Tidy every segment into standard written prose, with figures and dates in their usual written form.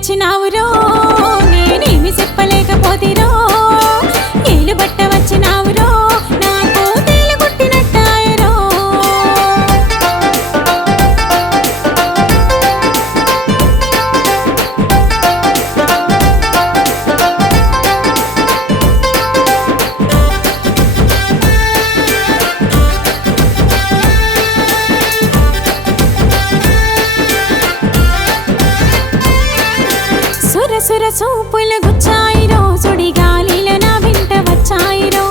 నచ్చినావురో నేనేమి చెప్పలేకపోతిరో ఏలు బట్ట వచ్చినావురో నాకు తేలు కొట్టినట్టాయరో సుర చూపులు గుచ్చాయిరో సుడి గాలిల నా వెంట వచ్చాయిరో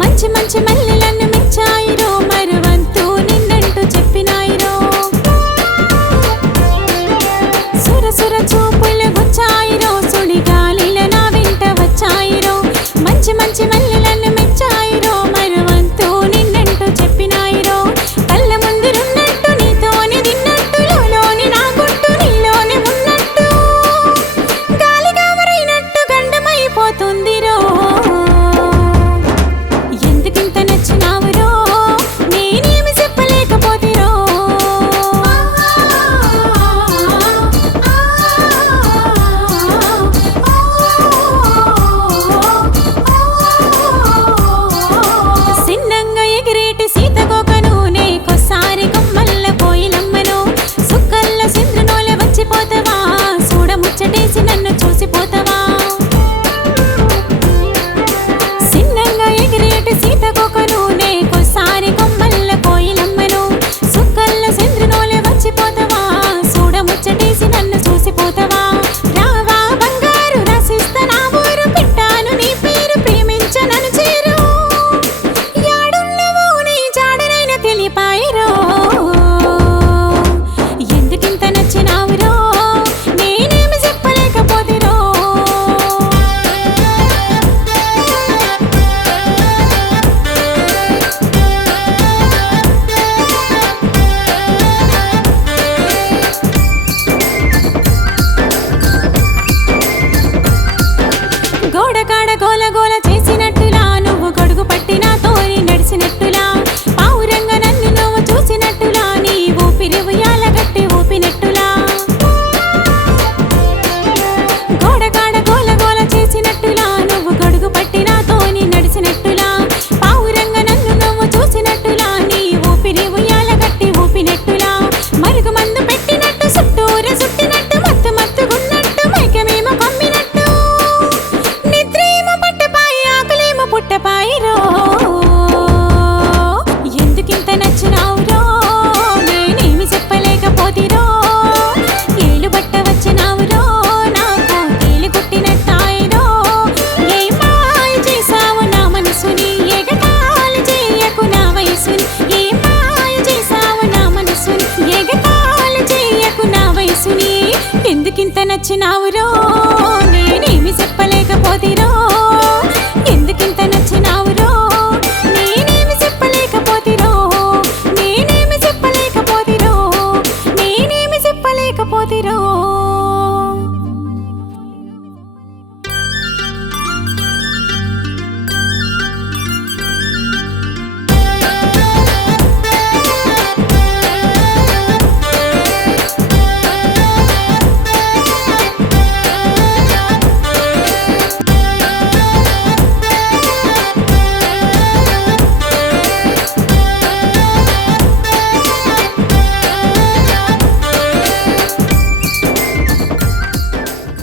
మంచి మంచి మల్లెలను మెచ్చాయిరో మరువంతు నిన్నంటూ చెప్పినాయిరో సుర చూపులు గుచ్చాయిరో సుడి గాలిల నా వెంట వచ్చాయిరో మంచి మంచి మల్లెలను మెచ్చాయిరో మరువంతు నిన్నంటూ చెప్పినాయిరో కళ్ళ ముందురున్నట్టు నీతోనే తిన్నట్టు లోలోని నా గుట్టు నీలోనే ఉన్నట్టు పోతుందిరో ఎందుకింత నచ్చినావురో నేనేమి చెప్పలేకపోతిరో సిన్నంగా ఎగిరేటి సీతకోకను నేకోసారి కొమ్మల్ల కోయిలమ్మను సుక్కల్ల సింద్రనోల వచ్చిపోతావా చూడముచ్చటేసి నన్ను చూసిపోతావా సీతకొకను నేకోసారి కొమ్మల్ల కోయిలమ్మను సుక్కల్ల చంద్రునోలే వచ్చిపోతావా చూడముచ్చటేసి నన్ను చూసిపోతావా రావా బంగారు రసిస్త నా ఊరు పెట్టాను నీ పేరు ప్రేమించ నన్ను చేరు యాడున్నవో నీ జాడనైనా తెలిపాయిరో ఎందుకింత నచ్చినావురో నేనేమి చెప్పలేకపోతిరో గోడకాడ గోల గోల చేసినట్టులా నువ్వు గొడుగు పట్టినా తోరి నడిచినట్టులా పావురంగా నన్ను నువ్వు చూసినట్టులా నీ ఊపిరి ఉయ్యాల గట్టి ఊపినట్టులా గోడకాడ గోల గోల చేసినట్టులా నువ్వు గొడుగు పట్టినా తోని నడిచినట్టులా పావురంగా నన్ను నువ్వు చూసినట్టులా నీ ఊపిరి ఉయ్యాల గట్టి ఊపినట్టులా మరుగు మందు పెట్టినట్టు చుట్టూర చుట్టినట్టు మత్తు మత్తుగున్నట్టు మైకమేమో కమ్మినట్టు పుట్టపాయిరో ఎందుకింత నచ్చినావురో నేనేమి చెప్పలేకపోతిరో ఏలు బట్ట వచ్చినావురో నాకు తేలు కొట్టినట్టాయిరో ఏ మాయ చేసావు నా మనసుని ఎగతాళి చేయకు నా వయసుని ఏ మాయ చేసావు నా మనసుని ఎగతాళి చేయకు నా వయసుని ఎందుకింత నచ్చినావురో